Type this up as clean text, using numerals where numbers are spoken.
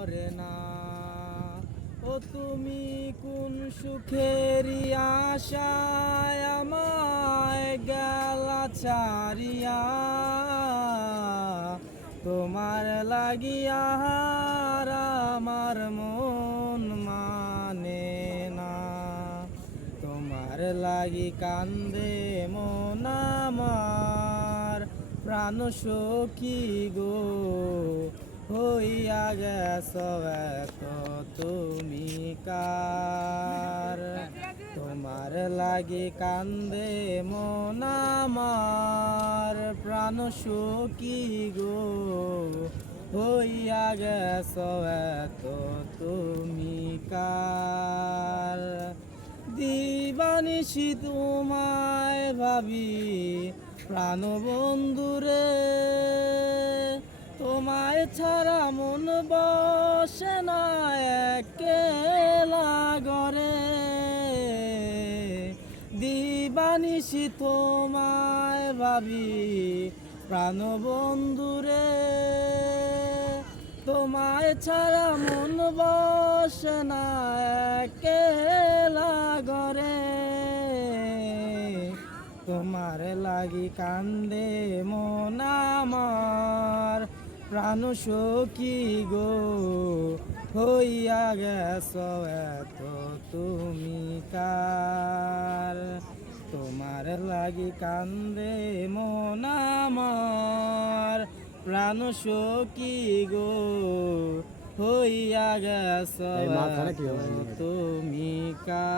করে না। ও তুমি কোন সুখেরই আশায় আমায় গেলা ছাড়িয়া, তোমার লাগিয়া আর আমার মন মানে না। তোমার লাগি কান্দে মন আমার প্রাণ সখী গো, হইয়া গেছ এত তুমি কার। তোমার লাগি কান্দে মন আমার প্রাণ সখী গো, হইয়া গেছ এত তুমি কার। দিবানিশি তোমায় ভাবি প্রাণ বন্ধুরে, তোমায় ছাড়া মন বসে না একলা ঘরে। দিবানিশি তোমায় ভাবি প্রাণ বন্ধুরে, তোমায় ছাড়া মন বসে না একলা ঘরে। তোমার লাগি কান্দে মন আমার প্রাণ সখী গো, হইয়া গেছ এত তুমি কার। তোমার লাগি কান্দে মন আমার প্রাণ সখী গো, হইয়া গেছ এত তুমি কার।